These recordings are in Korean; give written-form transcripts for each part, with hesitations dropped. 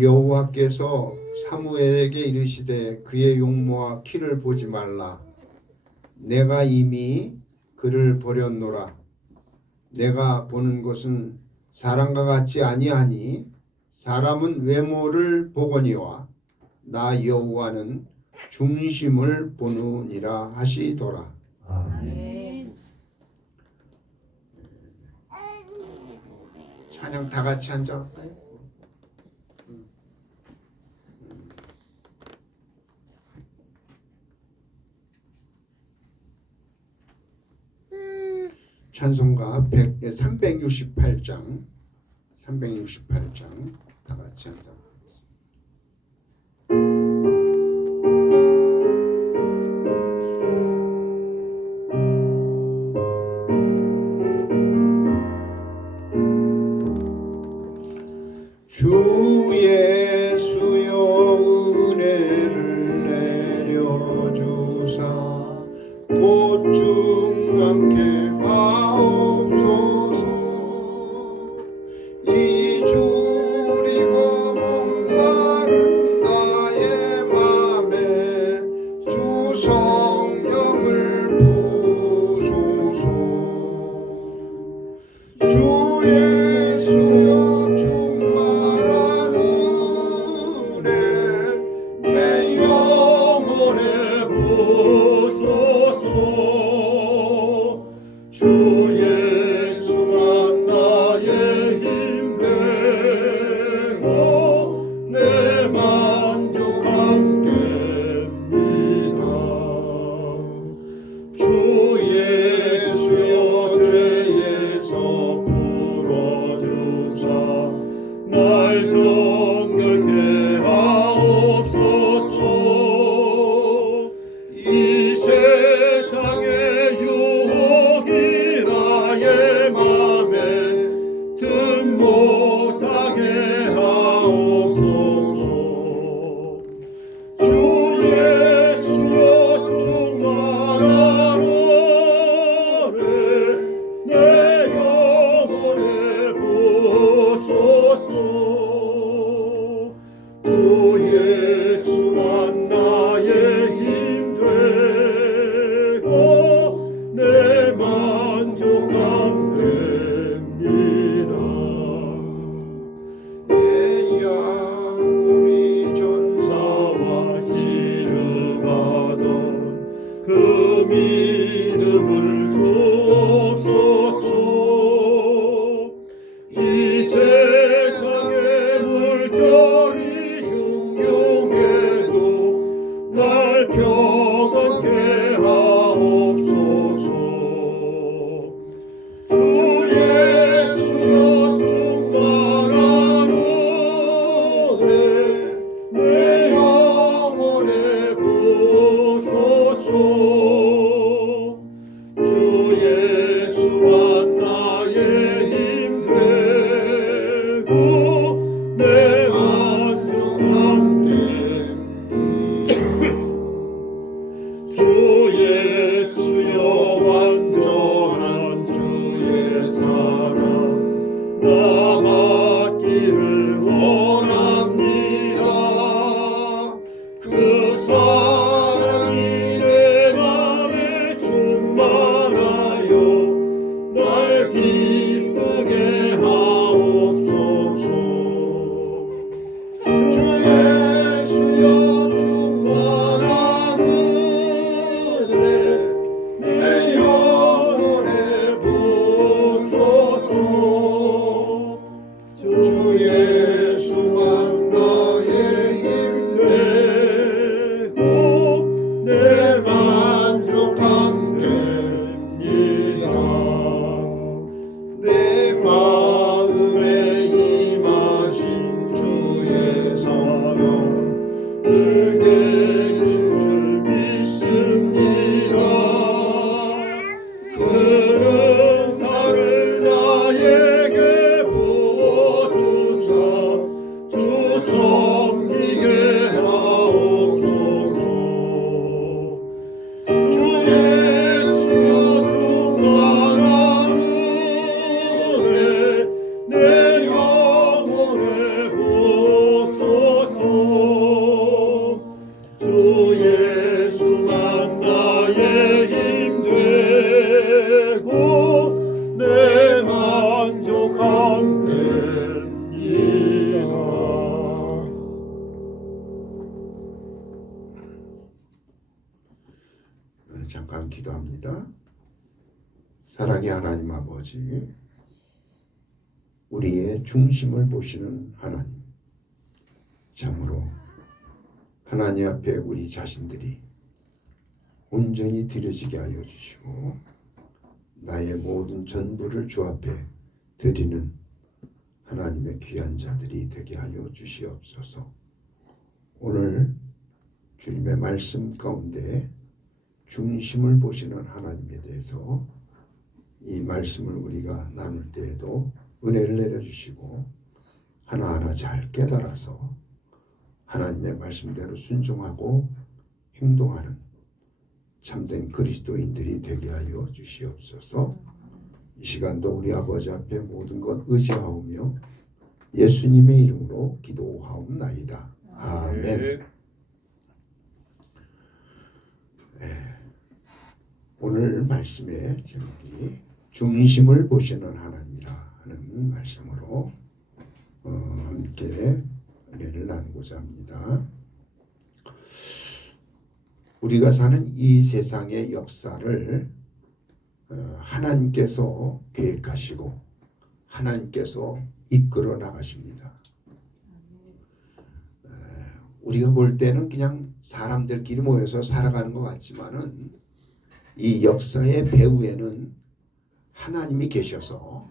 여호와께서 사무엘에게 이르시되 그의 용모와 키를 보지 말라. 내가 이미 그를 버렸노라. 내가 보는 것은 사람과 같지 아니하니 사람은 외모를 보거니와 나 여호와는 중심을 보느니라 하시더라. 아멘. 찬양 다 같이 앉아갈까요? 찬송가 368장 다 같이 앉아가겠습니다. 주 예수여 은혜를 내려주사 곧 중함께 하옵소서. 이 주리고 목마른 나의 맘에 주 성령을 부소서. 주 예수여 충만한 은혜 내 영혼에 부소서. 주 예수만 나의 힘 되고 내 만족함 됩니다. 주 예수여 죄에서 풀어주사 날 정결케 하옵소서. 이 세상의 유혹이 나의 맘에 틈 못하게 하옵소서. 주 예수여 충만한 은혜 내 영혼에 부소서. 주 예수만 나의 힘 되고 내 만족함 됩니다. 내 양음이 전사와 씨름하던 그 믿음을 주옵소서. 이 세상의 물결이 흉흉해도 날 평안케 하옵소서. 주 예수여 충만한 은혜 내 영혼에 부소서. 주 예수만 나의 힘 되고 내 만족함 됩니다. 예수여 충만하노래 내 영혼에 보소서 주 예수만 나의 힘 되고 내 만족함 됩니다. 잠깐 기도합니다. 사랑의 하나님 아버지, 우리의 중심을 보시는 하나님, 참으로 하나님 앞에 우리 자신들이 온전히 드려지게 하여 주시고 나의 모든 전부를 주 앞에 드리는 하나님의 귀한 자들이 되게 하여 주시옵소서. 오늘 주님의 말씀 가운데 중심을 보시는 하나님에 대해서 이 말씀을 우리가 나눌 때에도 은혜를 내려주시고 하나하나 잘 깨달아서 하나님의 말씀대로 순종하고 행동하는 참된 그리스도인들이 되게 하여 주시옵소서. 이 시간도 우리 아버지 앞에 모든 것 의지하오며 예수님의 이름으로 기도하옵나이다. 아멘. 오늘 말씀의 제목이 중심을 보시는 하나님이라 하는 말씀으로 함께 은혜를 나누고자 합니다. 우리가 사는 이 세상의 역사를 하나님께서 계획하시고 하나님께서 이끌어 나가십니다. 우리가 볼 때는 그냥 사람들끼리 모여서 살아가는 것 같지만은 이 역사의 배후에는 하나님이 계셔서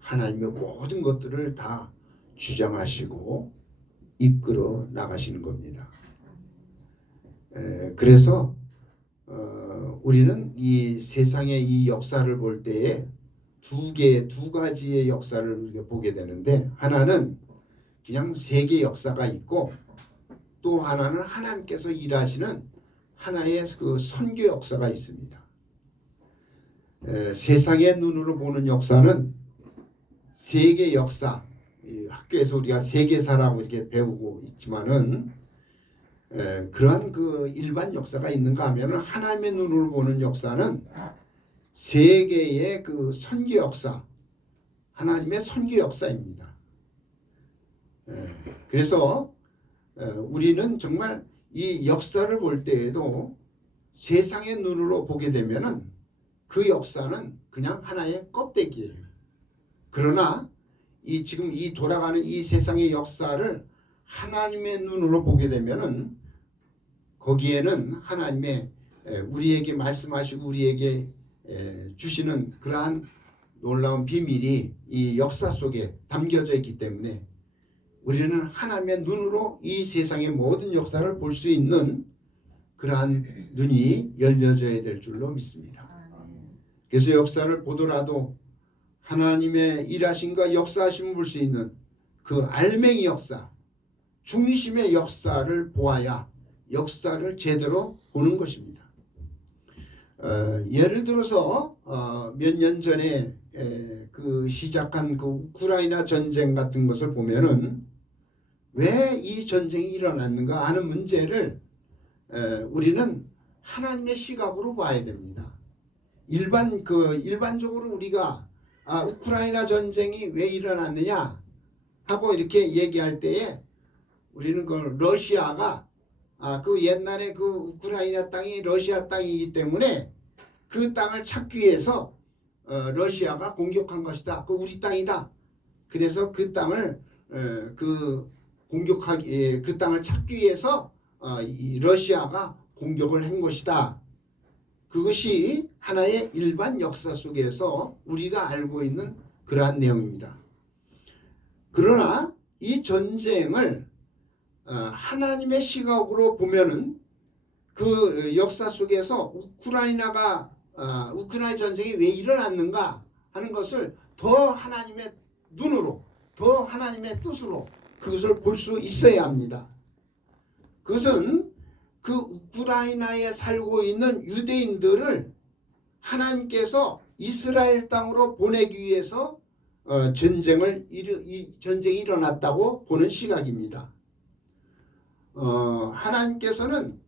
하나님의 모든 것들을 다 주장하시고 이끌어 나가시는 겁니다. 그래서 우리는 이 세상의 이 역사를 볼 때에 두 가지의 역사를 우리가 보게 되는데, 하나는 그냥 세계 역사가 있고 또 하나는 하나님께서 일하시는 하나의 그 선교 역사가 있습니다. 세상의 눈으로 보는 역사는 세계 역사, 학교에서 우리가 세계사라고 이렇게 배우고 있지만은 그러한 그 일반 역사가 있는가 하면은 하나님의 눈으로 보는 역사는 세계의 그 선교 역사, 하나님의 선교 역사입니다. 그래서 우리는 정말 이 역사를 볼 때에도 세상의 눈으로 보게 되면은 그 역사는 그냥 하나의 껍데기예요. 그러나 이 지금 이 돌아가는 이 세상의 역사를 하나님의 눈으로 보게 되면은 거기에는 하나님의 우리에게 말씀하시고 우리에게 주시는 그러한 놀라운 비밀이 이 역사 속에 담겨져 있기 때문에 우리는 하나님의 눈으로 이 세상의 모든 역사를 볼 수 있는 그러한 눈이 열려져야 될 줄로 믿습니다. 그래서 역사를 보더라도 하나님의 일하심과 역사하심을 볼 수 있는 그 알맹이 역사, 중심의 역사를 보아야 역사를 제대로 보는 것입니다. 예를 들어서 몇 년 전에 그 시작한 그 우크라이나 전쟁 같은 것을 보면은 왜 이 전쟁이 일어났는가 하는 문제를 우리는 하나님의 시각으로 봐야 됩니다. 일반적으로 우리가 우크라이나 전쟁이 왜 일어났느냐 하고 이렇게 얘기할 때에 우리는 그 러시아가 그 옛날에 그 우크라이나 땅이 러시아 땅이기 때문에 그 땅을 찾기 위해서 러시아가 공격한 것이다. 그 우리 땅이다. 그래서 그 땅을 그 땅을 찾기 위해서 이 러시아가 공격을 한 것이다. 그것이 하나의 일반 역사 속에서 우리가 알고 있는 그러한 내용입니다. 그러나 이 전쟁을 하나님의 시각으로 보면은 그 역사 속에서 우크라이나 전쟁이 왜 일어났는가 하는 것을 더 하나님의 눈으로, 더 하나님의 뜻으로 그것을 볼 수 있어야 합니다. 그것은 그 우크라이나에 살고 있는 유대인들을 하나님께서 이스라엘 땅으로 보내기 위해서 전쟁이 일어났다고 보는 시각입니다. 하나님께서는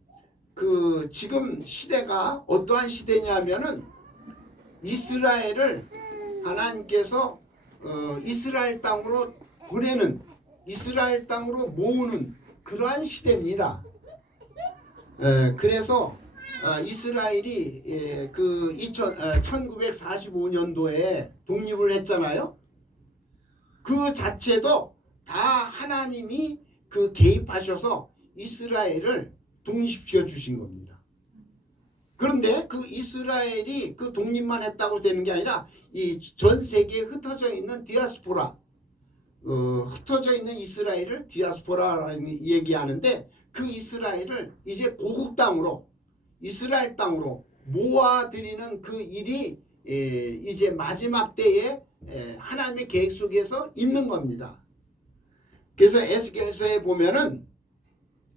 그 지금 시대가 어떠한 시대냐면은 이스라엘을 하나님께서 이스라엘 땅으로 보내는, 이스라엘 땅으로 모으는 그러한 시대입니다. 그래서 이스라엘이 그 1945년도에 독립을 했잖아요. 그 자체도 다 하나님이 그 개입하셔서 이스라엘을 독립시켜 주신 겁니다. 그런데 그 이스라엘이 그 독립만 했다고 되는 게 아니라 이 전 세계에 흩어져 있는 디아스포라, 흩어져 있는 이스라엘을 디아스포라라는 얘기하는데, 그 이스라엘을 이제 고국 땅으로, 이스라엘 땅으로 모아들이는 그 일이 이제 마지막 때에 하나님의 계획 속에서 있는 겁니다. 그래서 에스겔서에 보면은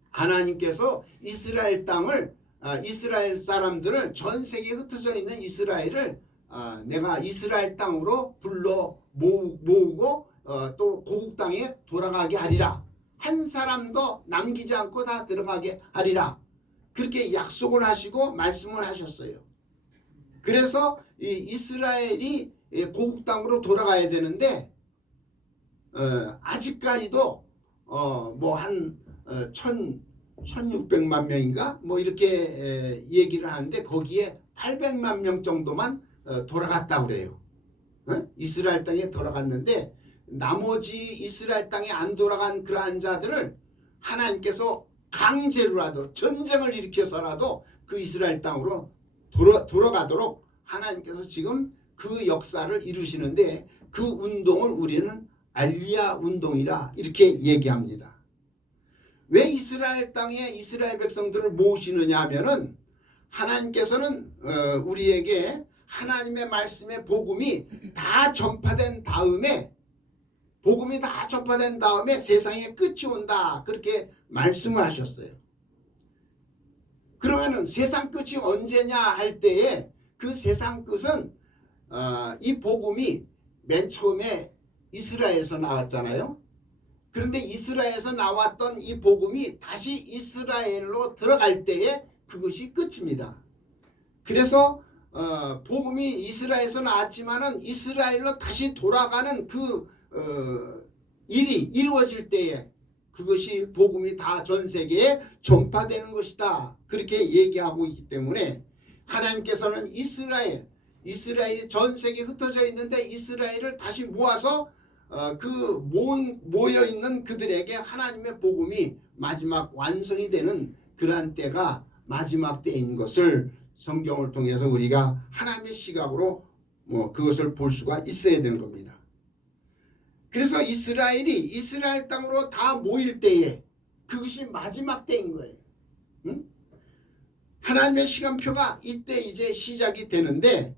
하나님께서 이스라엘 땅을, 이스라엘 사람들을, 전 세계에 흩어져 있는 이스라엘을 내가 이스라엘 땅으로 불러 모으고 또 고국 땅에 돌아가게 하리라. 한 사람도 남기지 않고 다 들어가게 하리라. 그렇게 약속을 하시고 말씀을 하셨어요. 그래서 이 이스라엘이 고국 땅으로 돌아가야 되는데 아직까지도 뭐 한 1600만 명인가 뭐 이렇게 얘기를 하는데, 거기에 800만 명 정도만 돌아갔다고 그래요. 이스라엘 땅에 돌아갔는데, 나머지 이스라엘 땅에 안 돌아간 그러한 자들을 하나님께서 강제로라도, 전쟁을 일으켜서라도 그 이스라엘 땅으로 돌아가도록 하나님께서 지금 그 역사를 이루시는데, 그 운동을 우리는 알리야 운동이라 이렇게 얘기합니다. 왜 이스라엘 땅에 이스라엘 백성들을 모으시느냐 하면은, 하나님께서는 우리에게 하나님의 말씀의 복음이 다 전파된 다음에, 복음이 다 전파된 다음에 세상에 끝이 온다, 그렇게 말씀을 하셨어요. 그러면은 세상 끝이 언제냐 할 때에, 그 세상 끝은 이 복음이 맨 처음에 이스라엘에서 나왔잖아요. 그런데 이스라엘에서 나왔던 이 복음이 다시 이스라엘로 들어갈 때에 그것이 끝입니다. 그래서 복음이 이스라엘에서 나왔지만은 이스라엘로 다시 돌아가는 그 일이 이루어질 때에 그것이 복음이 다 전 세계에 전파되는 것이다, 그렇게 얘기하고 있기 때문에 하나님께서는 이스라엘이 전 세계에 흩어져 있는데 이스라엘을 다시 모아서 그 모여 있는 그들에게 하나님의 복음이 마지막 완성이 되는 그러한 때가 마지막 때인 것을 성경을 통해서 우리가 하나님의 시각으로 그것을 볼 수가 있어야 되는 겁니다. 그래서 이스라엘이 이스라엘 땅으로 다 모일 때에 그것이 마지막 때인 거예요. 응? 하나님의 시간표가 이때 이제 시작이 되는데,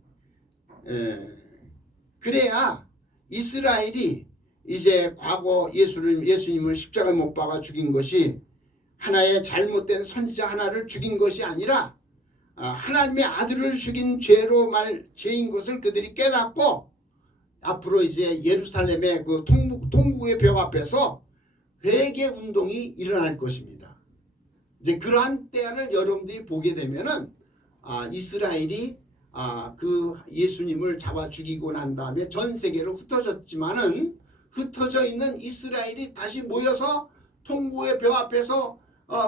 그래야 이스라엘이 이제 과거 예수님을 십자가에 못 박아 죽인 것이 하나의 잘못된 선지자 하나를 죽인 것이 아니라 하나님의 아들을 죽인 죄인 것을 그들이 깨닫고 앞으로 이제 예루살렘의 그 통곡의 벽 앞에서 회개 운동이 일어날 것입니다. 이제 그러한 때를 여러분들이 보게 되면은 이스라엘이 그 예수님을 잡아 죽이고 난 다음에 전 세계로 흩어졌지만은 흩어져 있는 이스라엘이 다시 모여서 통곡의 벽 앞에서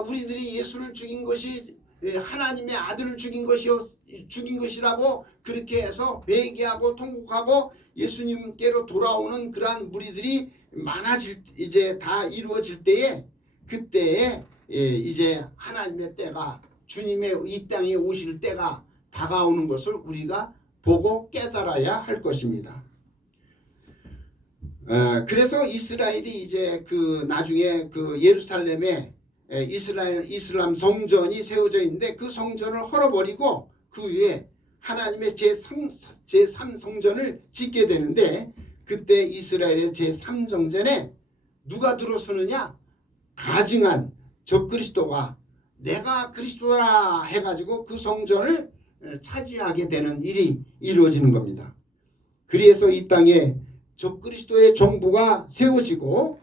우리들이 예수를 죽인 것이 하나님의 아들을 죽인 것이라고 그렇게 해서 회개하고 통곡하고 예수님께로 돌아오는 그러한 무리들이 많아질, 이제 다 이루어질 때에, 그때에 이제 하나님의 때가, 주님의 이 땅에 오실 때가 다가오는 것을 우리가 보고 깨달아야 할 것입니다. 그래서 이스라엘이 이제 그 나중에 그 예루살렘에 이슬람 성전이 세워져 있는데, 그 성전을 헐어버리고 그 위에 하나님의 제3성전을 짓게 되는데, 그때 이스라엘의 제3성전에 누가 들어서느냐? 가증한 적그리스도가 내가 그리스도라 해가지고 그 성전을 차지하게 되는 일이 이루어지는 겁니다. 그래서 이 땅에 적그리스도의 정부가 세워지고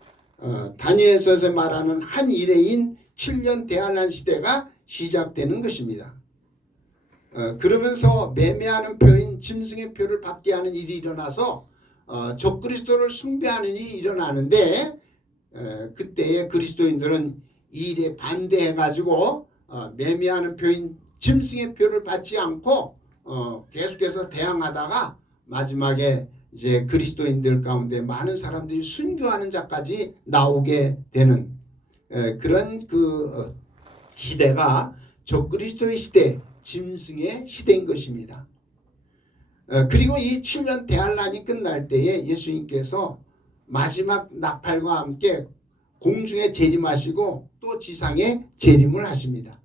다니엘서에서 말하는 한 이레인 7년 대환란 시대가 시작되는 것입니다. 그러면서 매매하는 표인 짐승의 표를 받게 하는 일이 일어나서 적그리스도를 숭배하는 일이 일어나는데 그때의 그리스도인들은 이 일에 반대해가지고 매매하는 표인 짐승의 표를 받지 않고 계속해서 대항하다가 마지막에 이제 그리스도인들 가운데 많은 사람들이 순교하는 자까지 나오게 되는 그런 그 시대가 적그리스도의 시대, 짐승의 시대인 것입니다. 그리고 이 7년 대환란이 끝날 때에 예수님께서 마지막 나팔과 함께 공중에 재림하시고 또 지상에 재림을 하십니다.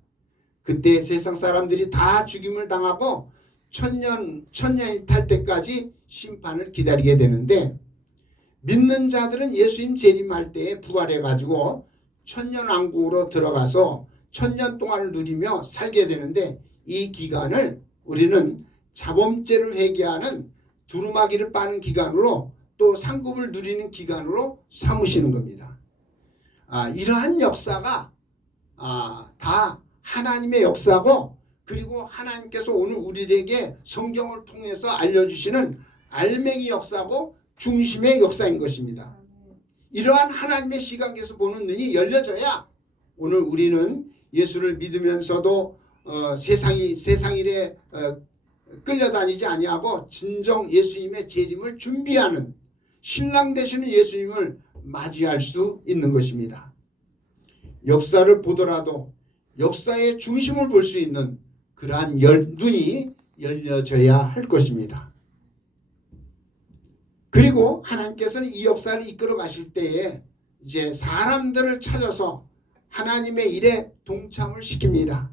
그때 세상 사람들이 다 죽임을 당하고 천년이 탈 때까지 심판을 기다리게 되는데 믿는 자들은 예수님 재림할 때에 부활해가지고 천년왕국으로 들어가서 천년 동안을 누리며 살게 되는데 이 기간을 우리는 자범죄를 회개하는 두루마기를 빠는 기간으로 또 상급을 누리는 기간으로 삼으시는 겁니다. 이러한 역사가 다 하나님의 역사고 그리고 하나님께서 오늘 우리에게 성경을 통해서 알려주시는 알맹이 역사고 중심의 역사인 것입니다. 이러한 하나님의 시각에서 보는 눈이 열려져야 오늘 우리는 예수를 믿으면서도 세상 일에 끌려다니지 아니하고 진정 예수님의 재림을 준비하는 신랑 되시는 예수님을 맞이할 수 있는 것입니다. 역사를 보더라도 역사의 중심을 볼 수 있는 그러한 눈이 열려져야 할 것입니다. 그리고 하나님께서는 이 역사를 이끌어 가실 때에 이제 사람들을 찾아서 하나님의 일에 동참을 시킵니다.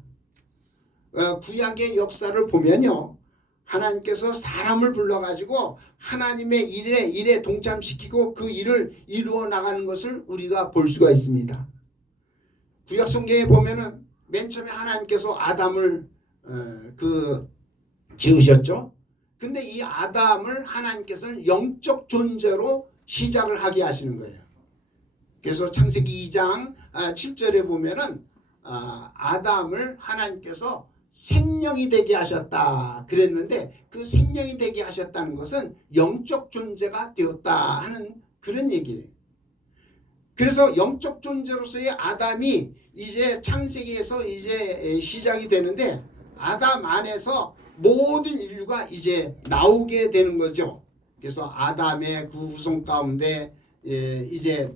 구약의 역사를 보면요. 하나님께서 사람을 불러가지고 하나님의 일에 동참시키고 그 일을 이루어 나가는 것을 우리가 볼 수가 있습니다. 구약 성경에 보면은 맨 처음에 하나님께서 아담을 지으셨죠. 근데 이 아담을 하나님께서는 영적 존재로 시작을 하게 하시는 거예요. 그래서 창세기 2장 7절에 보면은 아담을 하나님께서 생명이 되게 하셨다 그랬는데 그 생명이 되게 하셨다는 것은 영적 존재가 되었다 하는 그런 얘기예요. 그래서 영적 존재로서의 아담이 이제 창세기에서 이제 시작이 되는데 아담 안에서 모든 인류가 이제 나오게 되는 거죠. 그래서 아담의 그 후손 가운데 이제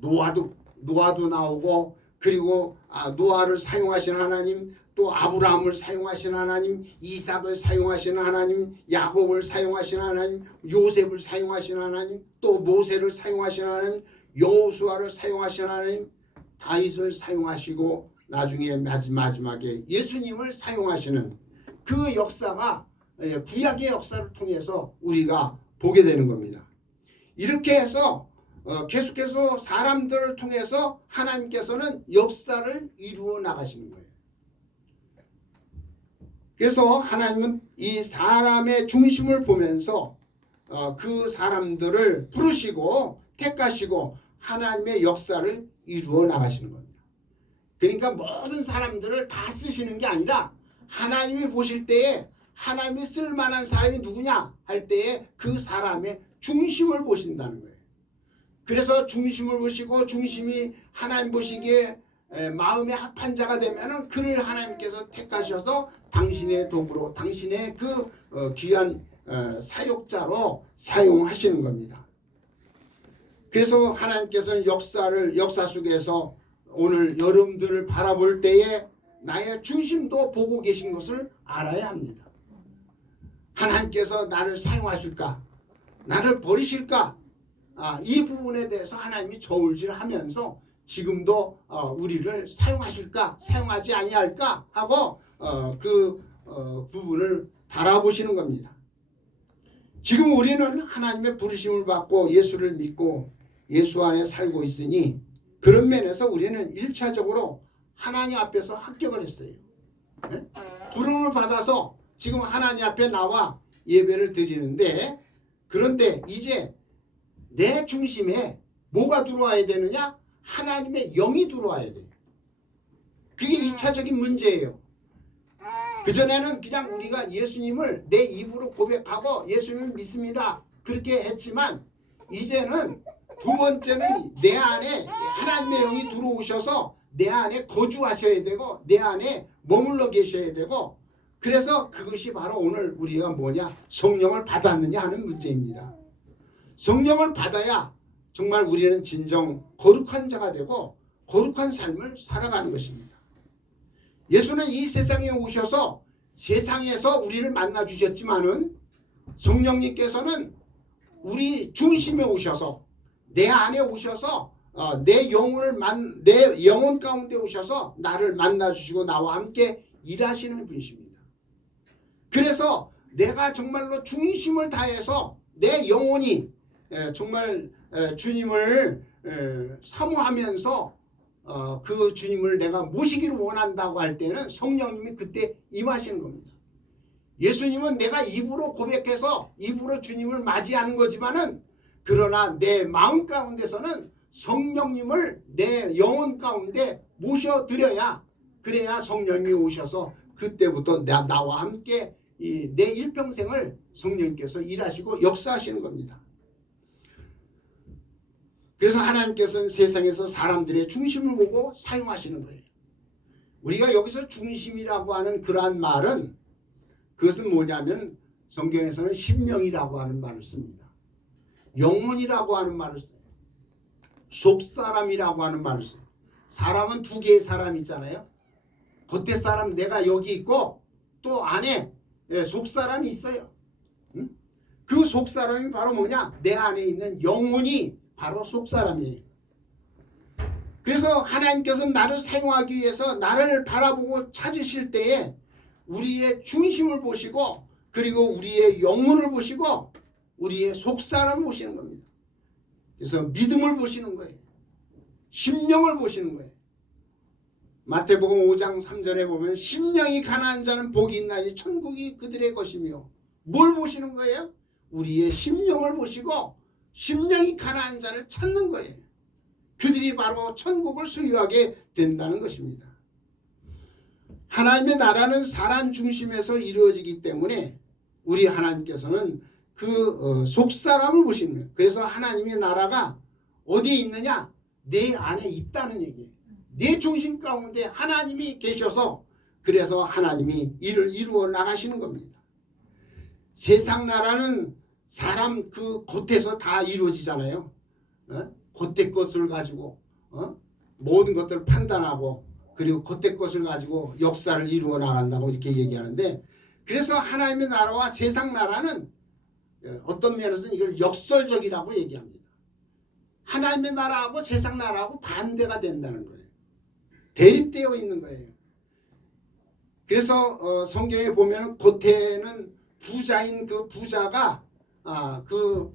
노아도 나오고 그리고 노아를 사용하신 하나님 또 아브라함을 사용하신 하나님 이삭을 사용하신 하나님 야곱을 사용하신 하나님 요셉을 사용하신 하나님 또 모세를 사용하신 하나님 여호수아를 사용하신 하나님 다윗을 사용하시고 나중에 마지막에 예수님을 사용하시는 그 역사가 구약의 역사를 통해서 우리가 보게 되는 겁니다. 이렇게 해서 계속해서 사람들을 통해서 하나님께서는 역사를 이루어 나가시는 거예요. 그래서 하나님은 이 사람의 중심을 보면서 그 사람들을 부르시고 택하시고 하나님의 역사를 이루어 나가시는 겁니다. 그러니까 모든 사람들을 다 쓰시는 게 아니라 하나님이 보실 때에 하나님이 쓸만한 사람이 누구냐 할 때에 그 사람의 중심을 보신다는 거예요. 그래서 중심을 보시고 중심이 하나님 보시기에 마음에 합한 자가 되면은 그를 하나님께서 택하셔서 당신의 도구로 당신의 그 귀한 사역자로 사용하시는 겁니다. 그래서 하나님께서는 역사 속에서 오늘 여러분들을 바라볼 때에 나의 중심도 보고 계신 것을 알아야 합니다. 하나님께서 나를 사용하실까? 나를 버리실까? 이 부분에 대해서 하나님이 저울질하면서 지금도 우리를 사용하실까? 사용하지 아니할까? 하고 그 부분을 바라보시는 겁니다. 지금 우리는 하나님의 부르심을 받고 예수를 믿고 예수 안에 살고 있으니 그런 면에서 우리는 1차적으로 하나님 앞에서 합격을 했어요. 네? 부름을 받아서 지금 하나님 앞에 나와 예배를 드리는데, 그런데 이제 내 중심에 뭐가 들어와야 되느냐? 하나님의 영이 들어와야 돼요. 그게 1차적인 문제예요. 그전에는 그냥 우리가 예수님을 내 입으로 고백하고 예수님을 믿습니다, 그렇게 했지만, 이제는 두 번째는 내 안에 하나님의 영이 들어오셔서 내 안에 거주하셔야 되고 내 안에 머물러 계셔야 되고, 그래서 그것이 바로 오늘 우리가 뭐냐, 성령을 받았느냐 하는 문제입니다. 성령을 받아야 정말 우리는 진정 거룩한 자가 되고 거룩한 삶을 살아가는 것입니다. 예수는 이 세상에 오셔서 세상에서 우리를 만나 주셨지만은, 성령님께서는 우리 중심에 오셔서 내 안에 오셔서 내 영혼 가운데 오셔서 나를 만나 주시고 나와 함께 일하시는 분이십니다. 그래서 내가 정말로 중심을 다해서 내 영혼이 정말 주님을 사모하면서 그 주님을 내가 모시기를 원한다고 할 때는 성령님이 그때 임하시는 겁니다. 예수님은 내가 입으로 고백해서 입으로 주님을 맞이하는 거지만은, 그러나 내 마음 가운데서는 성령님을 내 영혼 가운데 모셔드려야, 그래야 성령님이 오셔서 그때부터 나와 함께 내 일평생을 성령님께서 일하시고 역사하시는 겁니다. 그래서 하나님께서는 세상에서 사람들의 중심을 보고 사용하시는 거예요. 우리가 여기서 중심이라고 하는 그러한 말은, 그것은 뭐냐면 성경에서는 심령이라고 하는 말을 씁니다. 영혼이라고 하는 말을 써요. 속사람이라고 하는 말을 써요. 사람은 두 개의 사람이 있잖아요. 겉에 사람 내가 여기 있고 또 안에 속사람이 있어요. 그 속사람이 바로 뭐냐? 내 안에 있는 영혼이 바로 속사람이에요. 그래서 하나님께서 나를 사용하기 위해서 나를 바라보고 찾으실 때에 우리의 중심을 보시고, 그리고 우리의 영혼을 보시고 우리의 속사람을 보시는 겁니다. 그래서 믿음을 보시는 거예요. 심령을 보시는 거예요. 마태복음 5장 3절에 보면 심령이 가난한 자는 복이 있나니 천국이 그들의 것이며, 뭘 보시는 거예요? 우리의 심령을 보시고 심령이 가난한 자를 찾는 거예요. 그들이 바로 천국을 소유하게 된다는 것입니다. 하나님의 나라는 사람 중심에서 이루어지기 때문에 우리 하나님께서는 그 속사람을 보시는 거예요. 그래서 하나님의 나라가 어디에 있느냐? 내 안에 있다는 얘기예요. 내 중심 가운데 하나님이 계셔서, 그래서 하나님이 일을 이루어 나가시는 겁니다. 세상 나라는 사람 그 겉에서 다 이루어지잖아요. 겉의 것을 가지고 모든 것들을 판단하고, 그리고 겉의 것을 가지고 역사를 이루어 나간다고 이렇게 얘기하는데, 그래서 하나님의 나라와 세상 나라는 어떤 면에서는 이걸 역설적이라고 얘기합니다. 하나님의 나라하고 세상 나라하고 반대가 된다는 거예요. 대립되어 있는 거예요. 그래서 성경에 보면 겉에는 부자인 그 부자가 그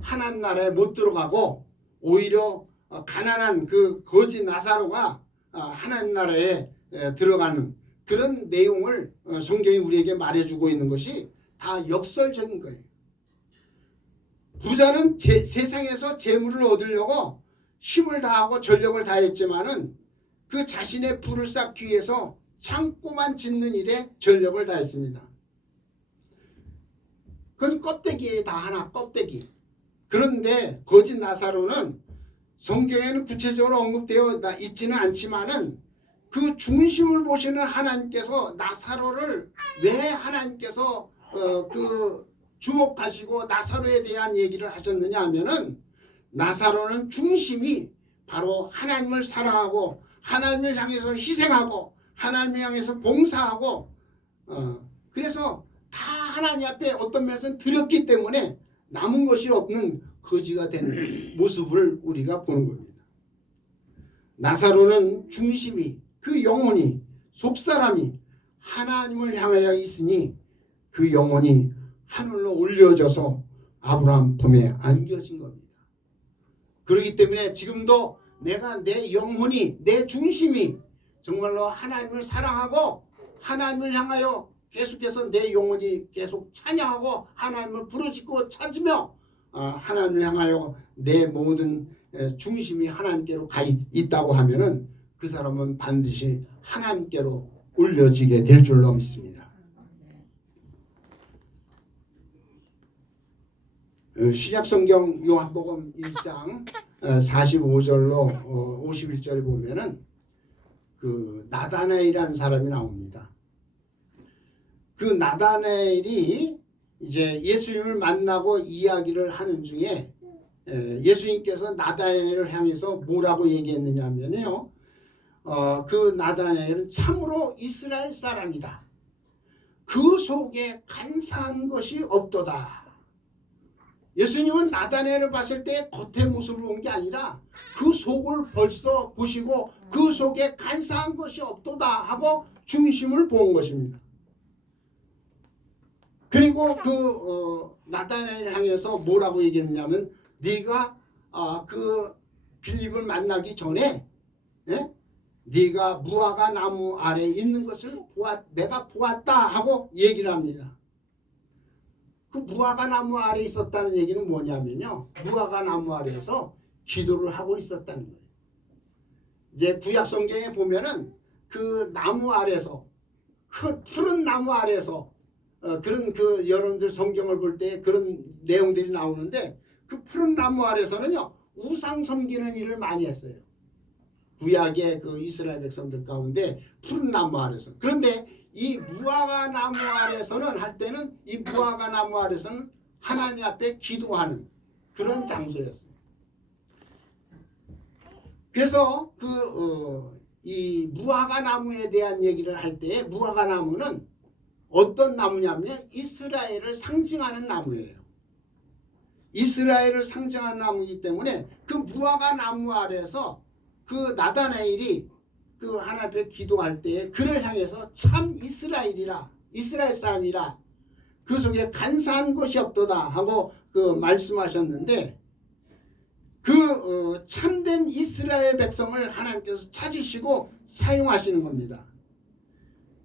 하나님 나라에 못 들어가고, 오히려 가난한 그 거지 나사로가 하나님 나라에 들어가는 그런 내용을 성경이 우리에게 말해주고 있는 것이 다 역설적인 거예요. 부자는 세상에서 재물을 얻으려고 힘을 다하고 전력을 다했지만은 그 자신의 부를 쌓기 위해서 창고만 짓는 일에 전력을 다했습니다. 그건 껍데기에 다 하나, 껍데기. 그런데 거짓 나사로는 성경에는 구체적으로 언급되어 있지는 않지만은 그 중심을 보시는 하나님께서 나사로를 왜 하나님께서 그 주목하시고 나사로에 대한 얘기를 하셨느냐 하면은, 나사로는 중심이 바로 하나님을 사랑하고 하나님을 향해서 희생하고 하나님을 향해서 봉사하고 그래서 다 하나님 앞에 어떤 면에서는 드렸기 때문에 남은 것이 없는 거지가 된 모습을 우리가 보는 겁니다. 나사로는 중심이, 그 영혼이, 속사람이 하나님을 향하여 있으니 그 영혼이 하늘로 올려져서 아브라함 품에 안겨진 겁니다. 그렇기 때문에 지금도 내가 내 영혼이, 내 중심이 정말로 하나님을 사랑하고 하나님을 향하여 계속해서 내 영혼이 계속 찬양하고 하나님을 부르짖고 찾으며 하나님을 향하여 내 모든 중심이 하나님께로 가 있다고 하면은 그 사람은 반드시 하나님께로 올려지게 될 줄로 믿습니다. 신약성경 요한복음 1장 45절로 51절에 보면은 그 나다나엘이라는 사람이 나옵니다. 그 나다나엘이 이제 예수님을 만나고 이야기를 하는 중에 예수님께서 나다나엘을 향해서 뭐라고 얘기했느냐면요. 그 나다나엘은 참으로 이스라엘 사람이다. 그 속에 간사한 것이 없도다. 예수님은 나다나엘을 봤을 때 겉의 모습을 본 게 아니라 그 속을 벌써 보시고 그 속에 간사한 것이 없도다 하고 중심을 본 것입니다. 그리고 그 나다나엘을 향해서 뭐라고 얘기했냐면 네가 그 빌립을 만나기 전에 네가 무화과 나무 아래 있는 것을 내가 보았다 하고 얘기를 합니다. 그 무화과 나무 아래 있었다는 얘기는 뭐냐면요. 무화과 나무 아래에서 기도를 하고 있었다는 거예요. 이제 구약 성경에 보면은 그 나무 아래에서 그 푸른 나무 아래에서 그런 그 여러분들 성경을 볼 때 그런 내용들이 나오는데 그 푸른 나무 아래에서는요 우상 섬기는 일을 많이 했어요. 구약의 그 이스라엘 백성들 가운데 푸른 나무 아래에서. 그런데 이 무화과 나무 아래에서는 할 때는 이 무화과 나무 아래에서는 하나님 앞에 기도하는 그런 장소였어요. 그래서 이 무화과 나무에 대한 얘기를 할 때 무화과 나무는 어떤 나무냐면 이스라엘을 상징하는 나무예요. 이스라엘을 상징하는 나무이기 때문에 그 무화과 나무 아래에서 그 나다나엘이 그 하나님 앞에 기도할 때 그를 향해서 참 이스라엘이라 이스라엘 사람이라 그 속에 간사한 것이 없도다 하고 그 말씀하셨는데 그 참된 이스라엘 백성을 하나님께서 찾으시고 사용하시는 겁니다.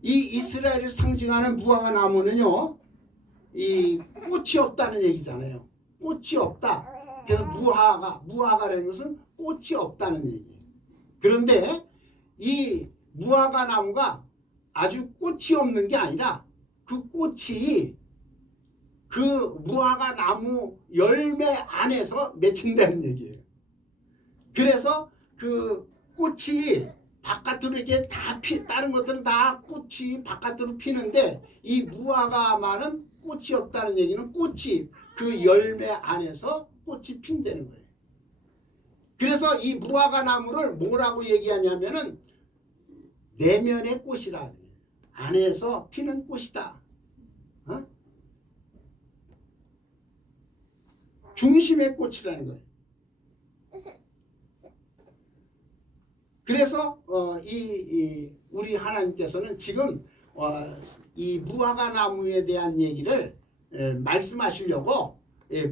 이 이스라엘을 상징하는 무화과 나무는요 이 꽃이 없다는 얘기잖아요. 꽃이 없다. 그래서 무화과라는 것은 꽃이 없다는 얘기예요. 그런데 이 무화과 나무가 아주 꽃이 없는 게 아니라 그 꽃이 그 무화과 나무 열매 안에서 맺힌다는 얘기예요. 그래서 그 꽃이 바깥으로 이렇게 다른 것들은 다 꽃이 바깥으로 피는데 이 무화과만은 꽃이 없다는 얘기는 꽃이 그 열매 안에서 꽃이 핀다는 거예요. 그래서 이 무화과 나무를 뭐라고 얘기하냐면은 내면의 꽃이라 안에서 피는 꽃이다. 중심의 꽃이라는 거예요. 그래서 우리 하나님께서는 지금 이 무화과 나무에 대한 얘기를 말씀하시려고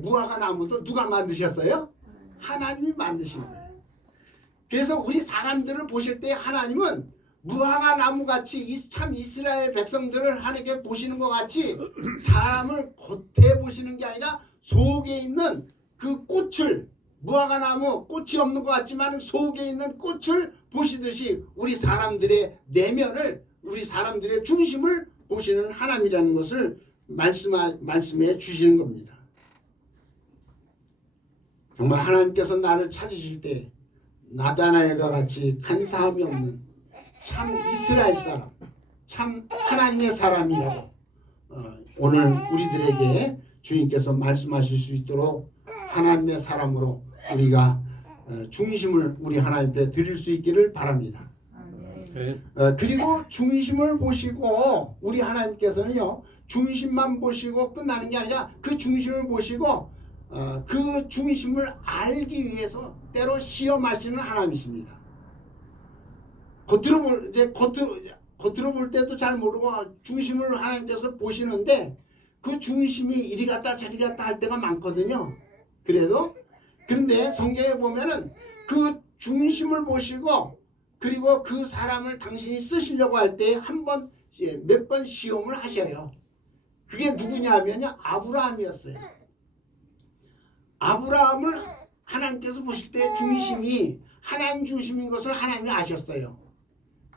무화과 나무도 누가 만드셨어요? 하나님이 만드신 거예요. 그래서 우리 사람들을 보실 때 하나님은 무화과 나무같이 참 이스라엘 백성들을 하나님께 보시는 것 같이 사람을 겉에 보시는 게 아니라 속에 있는 그 꽃을 무화과 나무 꽃이 없는 것 같지만 속에 있는 꽃을 보시듯이 우리 사람들의 내면을 우리 사람들의 중심을 보시는 하나님이라는 것을 말씀해 주시는 겁니다. 정말 하나님께서 나를 찾으실 때 나다나엘과 같이 간사함이 없는 참 이스라엘 사람, 참 하나님의 사람이라고 오늘 우리들에게 주님께서 말씀하실 수 있도록 하나님의 사람으로 우리가 중심을 우리 하나님께 드릴 수 있기를 바랍니다. 그리고 중심을 보시고 우리 하나님께서는요 중심만 보시고 끝나는 게 아니라 그 중심을 보시고 그 중심을 알기 위해서 때로 시험하시는 하나님이십니다. 겉으로 볼 때도 잘 모르고 중심을 하나님께서 보시는데 그 중심이 이리 갔다 저리 갔다 할 때가 많거든요. 그런데 성경에 보면은 그 중심을 보시고 그리고 그 사람을 당신이 쓰시려고 할 때 몇 번 시험을 하셔요. 그게 누구냐면요, 아브라함이었어요. 아브라함을 하나님께서 보실 때 중심이 하나님 중심인 것을 하나님이 아셨어요.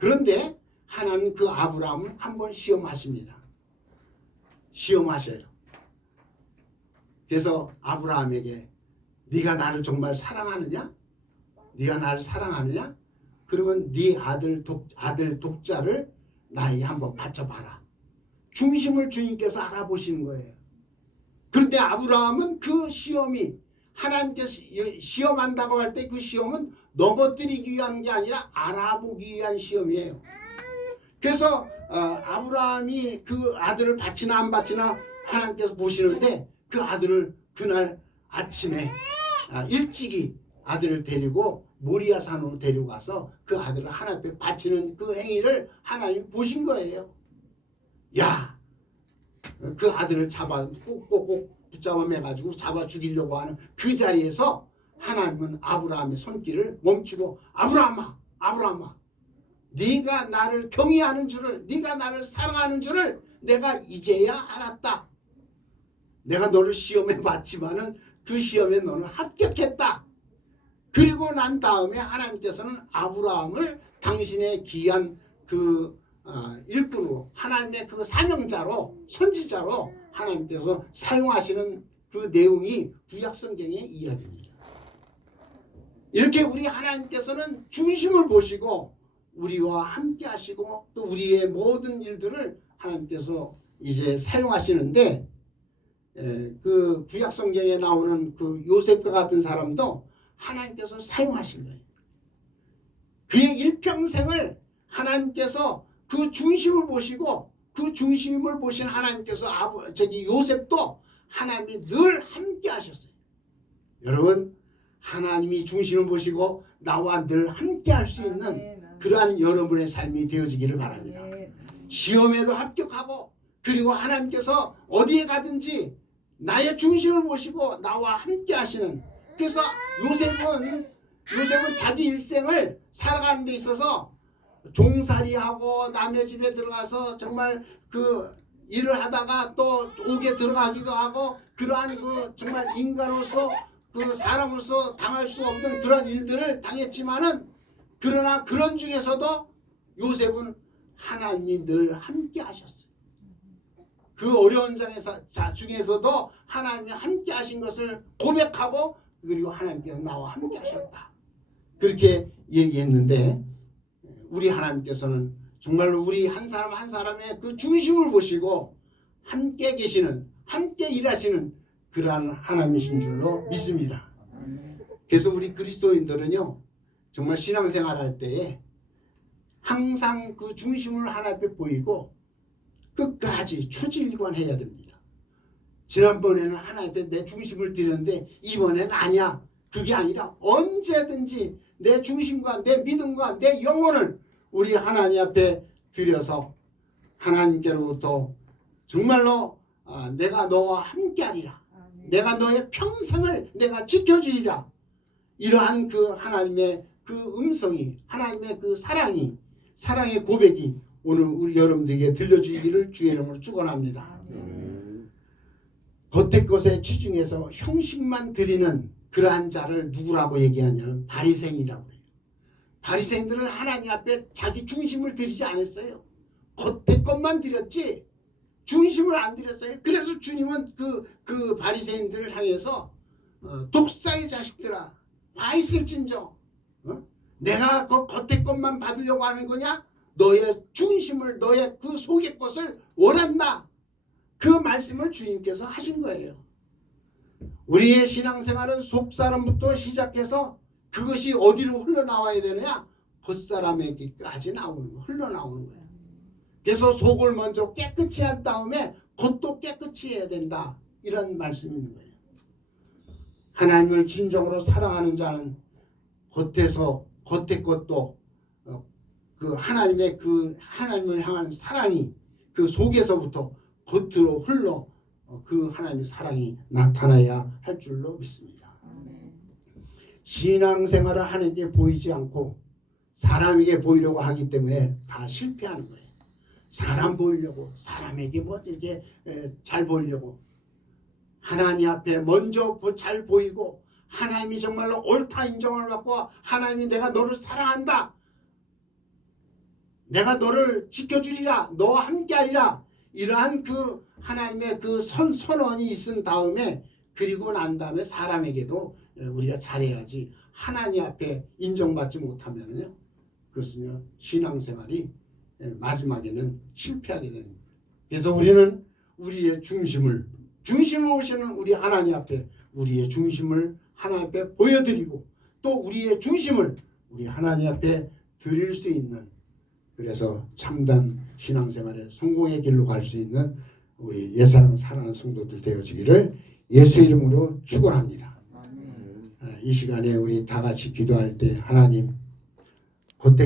그런데 하나님 그 아브라함을 한번 시험하십니다. 시험하셔요. 그래서 아브라함에게 네가 나를 정말 사랑하느냐? 네가 나를 사랑하느냐? 그러면 네 아들 독자를 나에게 한번 바쳐봐라. 중심을 주님께서 알아보시는 거예요. 그런데 아브라함은 그 시험이 하나님께서 시험한다고 할 때 그 시험은 넘어뜨리기 위한 게 아니라 알아보기 위한 시험이에요. 그래서 아브라함이 그 아들을 바치나 안 바치나 하나님께서 보시는데 그 아들을 그날 아침에 일찍이 아들을 데리고 모리아 산으로 데리고 가서 그 아들을 하나님 앞에 바치는 그 행위를 하나님이 보신 거예요. 야, 그 아들을 꼭 붙잡아 매가지고 잡아 죽이려고 하는 그 자리에서 하나님은 아브라함의 손길을 멈추고 아브라함아 네가 나를 경외하는 줄을, 네가 나를 사랑하는 줄을 내가 이제야 알았다. 내가 너를 시험에 봤지만은 그 시험에 너는 합격했다. 그리고 난 다음에 하나님께서는 아브라함을 당신의 귀한 그 일꾼으로, 하나님의 그 사명자로, 선지자로 하나님께서 사용하시는 그 내용이 구약성경의 이야기입니다. 이렇게 우리 하나님께서는 중심을 보시고 우리와 함께 하시고 또 우리의 모든 일들을 하나님께서 이제 사용하시는데, 그 구약성경에 나오는 그 요셉과 같은 사람도 하나님께서 사용하신 거예요. 그의 일평생을 하나님께서 그 중심을 보시고 그 중심을 보신 하나님께서 요셉도 하나님이 늘 함께 하셨어요. 여러분, 하나님이 중심을 보시고 나와 늘 함께 할 수 있는 그러한 여러분의 삶이 되어지기를 바랍니다. 시험에도 합격하고 그리고 하나님께서 어디에 가든지 나의 중심을 보시고 나와 함께 하시는, 그래서 요셉은 자기 일생을 살아가는 데 있어서 종살이하고 남의 집에 들어가서 정말 그 일을 하다가 또 옥에 들어가기도 하고 그러한 그 정말 인간으로서 그 사람으로서 당할 수 없는 그런 일들을 당했지만은, 그러나 그런 중에서도 요셉은 하나님이 늘 함께 하셨어요. 그 어려운 중에서도 하나님이 함께 하신 것을 고백하고 그리고 하나님께서 나와 함께 하셨다. 그렇게 얘기했는데, 우리 하나님께서는 정말로 우리 한 사람 한 사람의 그 중심을 보시고 함께 계시는, 함께 일하시는 그러한 하나님이신 줄로 믿습니다. 그래서 우리 그리스도인들은요, 정말 신앙생활 할 때에 항상 그 중심을 하나님 앞에 보이고 끝까지 초지일관해야 됩니다. 지난번에는 하나님 앞에 내 중심을 드렸는데 이번에는 아니야. 그게 아니라 언제든지 내 중심과 내 믿음과 내 영혼을 우리 하나님 앞에 드려서 하나님께로부터 정말로 내가 너와 함께하리라. 내가 너의 평생을 내가 지켜주리라. 이러한 그 하나님의 그 음성이, 하나님의 그 사랑의 고백이 오늘 우리 여러분들에게 들려주기를 주의 이름으로 축원합니다. 겉의 것에 치중해서 형식만 드리는 그러한 자를 누구라고 얘기하냐면 바리새인이라고 해요. 바리새인들은 하나님 앞에 자기 중심을 드리지 않았어요. 겉의 것만 드렸지 중심을 안 드렸어요. 그래서 주님은 그 바리새인들을 향해서 독사의 자식들아, 와 있을진저, 내가 그 겉의 것만 받으려고 하는 거냐? 너의 중심을, 너의 그 속의 것을 원한다. 그 말씀을 주님께서 하신 거예요. 우리의 신앙생활은 속사람부터 시작해서 그것이 어디로 흘러나와야 되느냐? 겉사람에게까지 흘러나오는 거예요. 그래서 속을 먼저 깨끗이 한 다음에 겉도 깨끗이 해야 된다. 이런 말씀이 있는 거예요. 하나님을 진정으로 사랑하는 자는 겉의 것도 그 하나님의 그 하나님을 향한 사랑이 그 속에서부터 겉으로 흘러 그 하나님의 사랑이 나타나야 할 줄로 믿습니다. 신앙생활을 하는 게 보이지 않고 사람에게 보이려고 하기 때문에 다 실패하는 거예요. 사람 보이려고, 사람에게 뭐 이렇게 잘 보이려고, 하나님 앞에 먼저 잘 보이고 하나님이 정말로 옳다 인정을 받고 하나님이 내가 너를 사랑한다, 내가 너를 지켜주리라, 너와 함께하리라, 이러한 그 하나님의 그 선언이 있은 다음에, 그리고 난 다음에 사람에게도 우리가 잘해야지. 하나님 앞에 인정받지 못하면요, 그것은요 신앙생활이 마지막에는 실패하게 됩니다. 그래서 우리는 우리의 중심을 오시는 우리 하나님 앞에 우리의 중심을 하나님 앞에 보여드리고, 또 우리의 중심을 우리 하나님 앞에 드릴 수 있는, 그래서 참된 신앙생활의 성공의 길로 갈 수 있는 우리 예사랑 사랑하는 성도들 되어지기를 예수 이름으로 축원합니다. 이 시간에 우리 다 같이 기도할 때 하나님, 그때